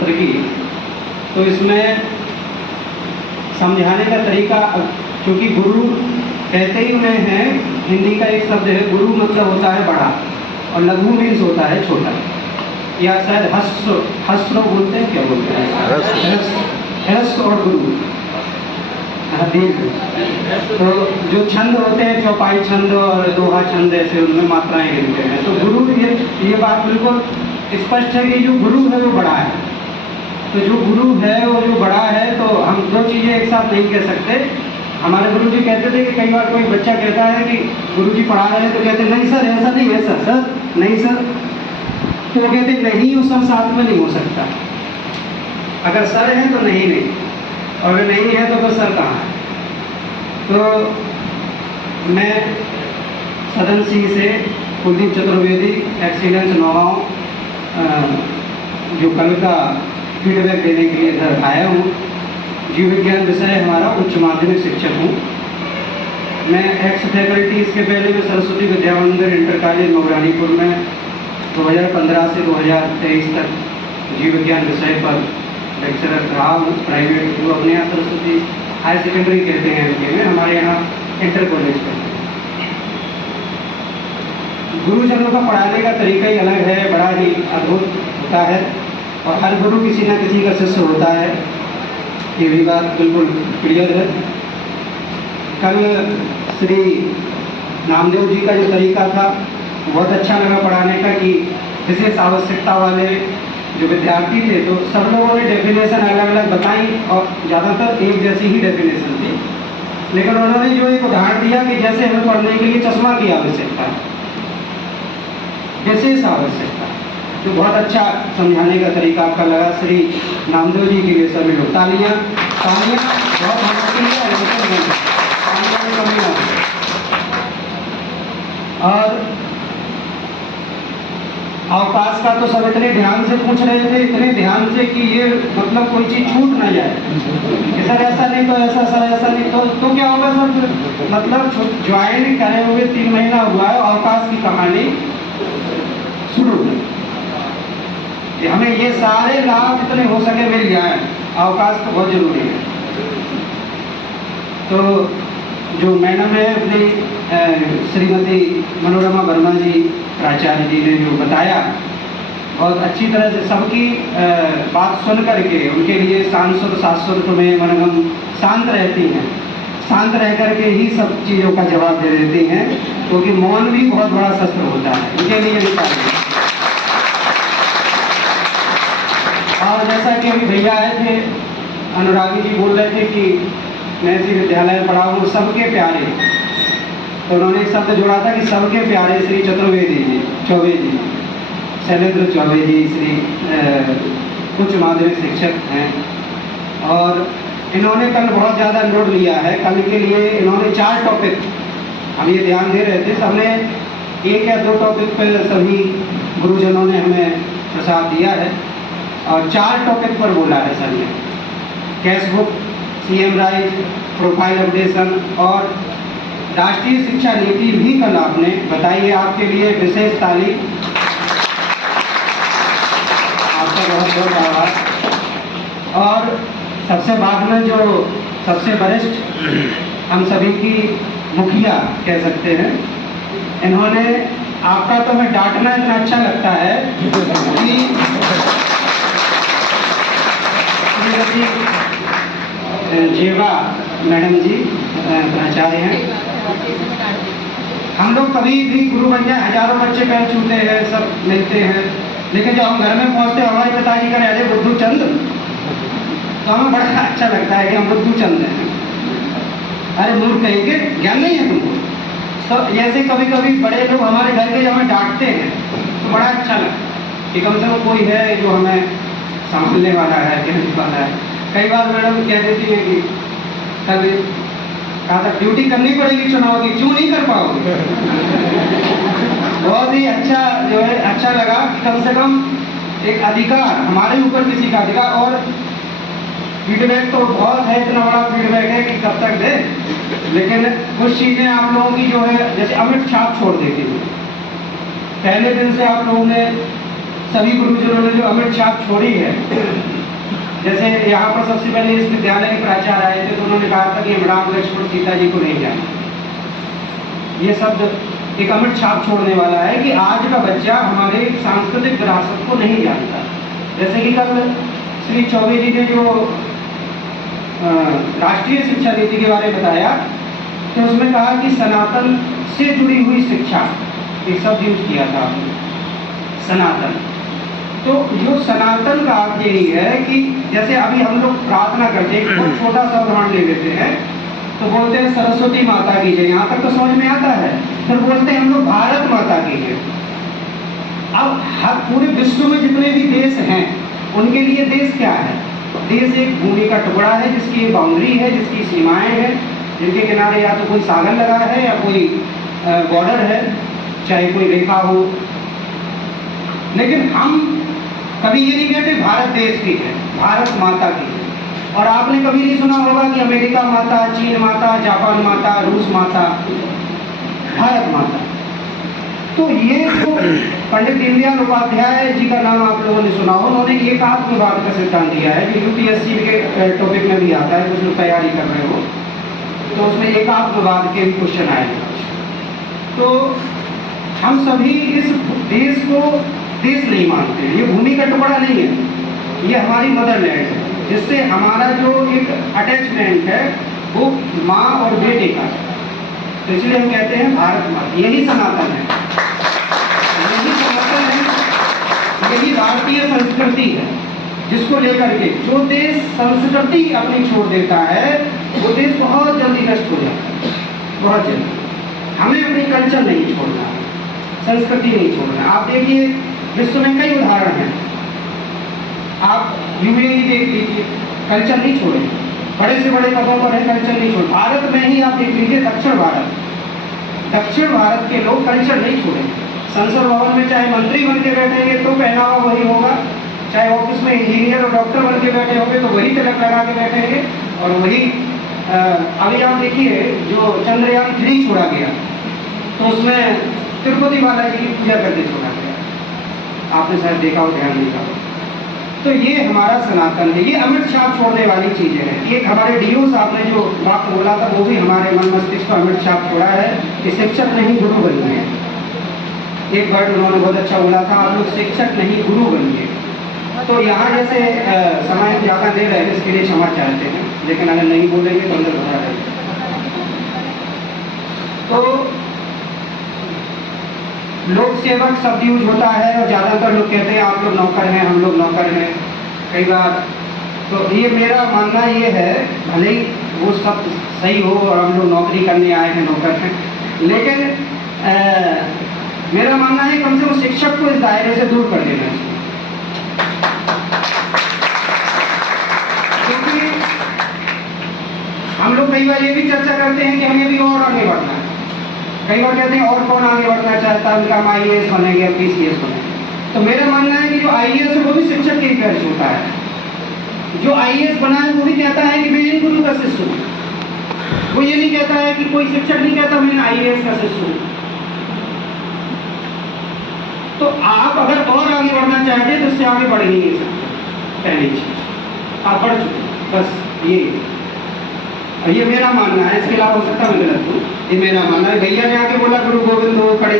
सत्र की, तो इसमें समझाने का तरीका, क्योंकि गुरु कहते ही उन्हें हैं, हिंदी का एक शब्द है गुरु, मतलब होता है बड़ा, और लघु मीन्स होता है छोटा, या शायद हस्र बोलते हैं, क्या बोलते हैं, हस्र और गुरु दीर्घ। तो जो छंद होते हैं, चौपाई छंद और दोहा छंद, ऐसे उनमें मात्राएं गिनते हैं। तो गुरु, ये बात बिल्कुल स्पष्ट है कि जो गुरु है वो बड़ा है। तो जो गुरु है वो जो बड़ा है, तो हम दो चीज़ें एक साथ नहीं कह सकते। हमारे गुरु जी कहते थे कि कई बार कोई बच्चा कहता है कि गुरु जी पढ़ा रहे हैं, तो कहते नहीं सर ऐसा नहीं है, सर नहीं सर, तो वो कहते नहीं, वो सब साथ में नहीं हो सकता। अगर सर है तो नहीं, और अगर नहीं है तो फिर सर कहाँ है। तो मैं सदन सिंह से कुलदीप चतुर्वेदी, एक्सीलेंस नौगांव, जो कल का फीडबैक देने के लिए इधर आया हूँ। जीव विज्ञान विषय हमारा उच्च माध्यमिक शिक्षक हूँ मैं। एक्स फैकल्टी, इसके पहले मैं सरस्वती विद्या मंदिर इंटर कॉलेज नौरानीपुर में 2015 से 2023 तक जीव विज्ञान विषय पर लेक्चरर रहा हूँ। प्राइवेट, जो अपने यहाँ सरस्वती हायर सेकेंडरी कहते हैं एमके में, हमारे यहाँ इंटर कॉलेज कहते हैं। गुरुजनों का पढ़ाने का तरीका ही अलग है, बड़ा ही अद्भुत होता है, और हर गुरु किसी न किसी का शिष्य होता है, ये भी बात बिल्कुल क्लियर है। कल श्री नामदेव जी का जो तरीका था बहुत अच्छा लगा पढ़ाने का, कि विशेष आवश्यकता वाले जो विद्यार्थी थे, तो सब लोगों ने डेफिनेशन अलग अलग बताई, और ज़्यादातर एक जैसी ही डेफिनेशन थी, लेकिन उन्होंने जो एक उदाहरण दिया कि जैसे हमें पढ़ने के लिए चश्मा की आवश्यकता है, विशेष आवश्यकता, तो बहुत अच्छा समझाने का तरीका आपका लगा। श्री नामदेव जी के लिए सभी लोग तालियां बहुत और अवकाश का तो सब इतने ध्यान से पूछ रहे थे, इतने ध्यान से कि ये मतलब कोई चीज़ छूट ना जाए कि सर ऐसा नहीं तो ऐसा, सर ऐसा नहीं तो क्या होगा सर। मतलब ज्वाइन करे हुए 3 महीना हुआ है, अवकाश की कहानी शुरू हुई। हमें ये सारे लाभ जितने हो सके मिल जाए, अवकाश तो बहुत जरूरी है। तो जो मैडम है अपनी श्रीमती मनोरमा वर्मा जी प्राचार्य जी ने जो बताया, बहुत अच्छी तरह से सबकी बात सुन करके उनके लिए सांसुर शाश्वत में मनगम शांत रहती हैं, शांत रह करके ही सब चीज़ों का जवाब दे देती हैं, क्योंकि मौन भी बहुत बड़ा शस्त्र होता है, उनके लिए भी चाहिए। और जैसा कि अभी भैया आए थे, अनुरागी जी बोल रहे थे कि मैं इसी विद्यालय में पढ़ा हूँ, सबके प्यारे, तो उन्होंने एक शब्द जोड़ा था कि सबके प्यारे श्री चतुर्वेदी जी, चौबे जी, शैलेंद्र चौबे जी, श्री उच्च माध्यमिक शिक्षक हैं, और इन्होंने कल बहुत ज़्यादा लोड लिया है। कल के लिए इन्होंने 4 टॉपिक, हम ये ध्यान दे रहे थे, सबने 1 या 2 टॉपिक पर सभी गुरुजनों ने हमें प्रसाद दिया है, और 4 टॉपिक पर बोला है सर ने। Cash book, CM rise, profile updation और राष्ट्रीय शिक्षा नीति भी कल आपने बताई है। आपके लिए विशेष ताली, आपका बहुत बहुत आभार। और सबसे बाद में जो सबसे वरिष्ठ हम सभी की मुखिया कह सकते हैं, इन्होंने, आपका तो हमें डांटना इतना अच्छा लगता है कि जेवा मैडम जी प्राचार्य हैं। हम लोग कभी भी गुरु बन जाए, हजारों बच्चे पैर छूते हैं, सब मिलते हैं, लेकिन जब हम घर में पहुंचते हमारे पिताजी का अरे बुद्धू चंद, तो हमें बड़ा अच्छा लगता है कि हम बुद्धू चंद हैं। अरे मूर्ख कहेंगे, ज्ञान नहीं है तुमको। तो जैसे कभी कभी बड़े लोग हमारे घर के जब हमें डांटते हैं तो बड़ा अच्छा लगता है कि कम से कम कोई है जो हमें संभालने वाला है, कहने वाला है। कई बार मैडम कह देती है कि कभी कहा था ड्यूटी करनी पड़ेगी चुनाव की, क्यों नहीं कर पाओगे। बहुत ही अच्छा जो है, अच्छा लगा कि कम से कम एक अधिकार, हमारे ऊपर किसी का अधिकार। और फीडबैक तो बहुत है, इतना बड़ा फीडबैक है कि कब तक दे, लेकिन कुछ चीज़ें आप लोगों की जो है जैसे अमिट छाप छोड़ देती है। पहले दिन से आप लोगों ने, सभी गुरुजनों ने जो अमिट छाप छोड़ी है, जैसे यहाँ पर सबसे पहले इस विद्यालय के प्राचार्य आए थे तो उन्होंने कहा था कि हम राम लक्ष्मण सीता जी को नहीं जानते। ये शब्द एक अमिट छाप छोड़ने वाला है कि आज का बच्चा हमारे सांस्कृतिक विरासत को नहीं जानता। जैसे कि कल श्री चौबे जी ने जो राष्ट्रीय शिक्षा नीति के बारे में बताया तो उसमें कहा कि सनातन से जुड़ी हुई शिक्षा, एक शब्द यूज किया था आपने, सनातन। तो जो सनातन का अर्थ यही है कि जैसे अभी हम लोग प्रार्थना करते हैं, बहुत छोटा सा उदाहरण ले लेते हैं तो बोलते हैं सरस्वती माता की जय, यहाँ तक तो समझ में आता है। फिर बोलते हैं हम लोग भारत माता की जय। अब हर पूरे विश्व में जितने भी देश हैं उनके लिए देश क्या है? देश एक भूमि का टुकड़ा है जिसकी एक बाउंड्री है, जिसकी सीमाएं हैं, जिनके किनारे या तो कोई सागर लगा है या कोई बॉर्डर है, चाहे कोई रेखा हो। लेकिन हम कभी ये नहीं कहते भारत देश की है, भारत माता की है। और आपने कभी नहीं सुना होगा कि अमेरिका माता, चीन माता, जापान माता, रूस माता, भारत माता। तो ये जो पंडित दीनदयाल उपाध्याय जी का नाम आप लोगों ने सुना हो, उन्होंने एकात्मवाद का सिद्धांत दिया है जो यूपीएससी के टॉपिक में भी आता है, कुछ लोग तैयारी कर रहे हो तो उसमें एकात्मवाद के भी क्वेश्चन आएंगे। तो हम सभी इस देश को देश नहीं मानते हैं, ये भूमि का टुकड़ा नहीं है, ये हमारी मदरलैंड है, जिससे हमारा जो एक अटैचमेंट है वो माँ और बेटे का है। तो इसलिए हम कहते हैं भारत माता, यही सनातन है, यही सनातन है, यही भारतीय संस्कृति है, जिसको लेकर के जो देश संस्कृति अपनी छोड़ देता है वो देश बहुत जल्दी नष्ट हो जाता है, बहुत जल्दी। हमें अपनी कल्चर नहीं छोड़ना है, संस्कृति नहीं छोड़ना है। आप देखिए विश्व में कई उदाहरण हैं, आप यूएई देख लीजिए, कल्चर नहीं छोड़े, बड़े से बड़े पदों पर है, कल्चर नहीं छोड़े। भारत में ही आप देख लीजिए, दक्षिण भारत के लोग कल्चर नहीं छोड़े। संसद भवन में चाहे मंत्री बन के बैठेंगे तो पहनावा वही होगा, चाहे ऑफिस में इंजीनियर और डॉक्टर बन के बैठे होंगे तो वही तिलक लगा के बैठेंगे और वही। अभी आप देखिए जो चंद्रयान 3 छोड़ा गया तो उसमें तिरुपति बालाजी की पूजा करके छोड़ा गया, आपने शायद देखा हो, ध्यान दिया हो। तो ये हमारा सनातन है, ये अमिट छाप छोड़ने वाली चीजें हैं। एक हमारे डीओ साहब ने जो बात बोला था वो भी हमारे मन मस्तिष्क पर अमिट छाप छोड़ा है कि शिक्षक नहीं गुरु बनिए। एक वर्ड उन्होंने बहुत अच्छा बोला था, आप लोग शिक्षक नहीं गुरु बनिए। तो यहाँ जैसे समय ज़्यादा दे रहे हैं, इसके लिए क्षमा चाहते हैं, लेकिन अगर नहीं बोलेंगे तो अंदर बता रहे। तो लोक सेवक शब्द यूज होता है और ज़्यादातर लोग कहते हैं आप लोग नौकर हैं, हम लोग नौकर हैं कई बार। तो ये मेरा मानना ये है, भले ही वो शब्द सही हो और हम लोग नौकरी करने आए हैं, नौकर हैं, लेकिन मेरा मानना है कम से कम शिक्षक को इस दायरे से दूर कर देना चाहिए। क्योंकि हम लोग कई बार ये भी चर्चा करते हैं कि हमें भी और आगे बढ़ना है। कई बार कहते हैं और कौन आगे बढ़ना चाहता है, उनका हम IAS बनेंगे, PCS बनेंगे। तो मेरा मानना है कि जो IAS है वो भी शिक्षक के ही पैर छूता है। जो IAS बना है वो भी कहता है कि मैं इन गुरु का शिष्य हूँ। वो ये नहीं कहता है कि कोई शिक्षक नहीं कहता मैं IAS का शिष्य हूँ। तो आप अगर और आगे बढ़ना चाहते हैं तो उससे आगे बढ़ ही नहीं सकते। पहली चीज आप बढ़ चुके, बस ये मेरा मानना है। इसके अलावा हो सकता मैं गलत हूँ, ये मेरा मानना है। भैया ने आके बोला गुरु गोविंद हो, खड़े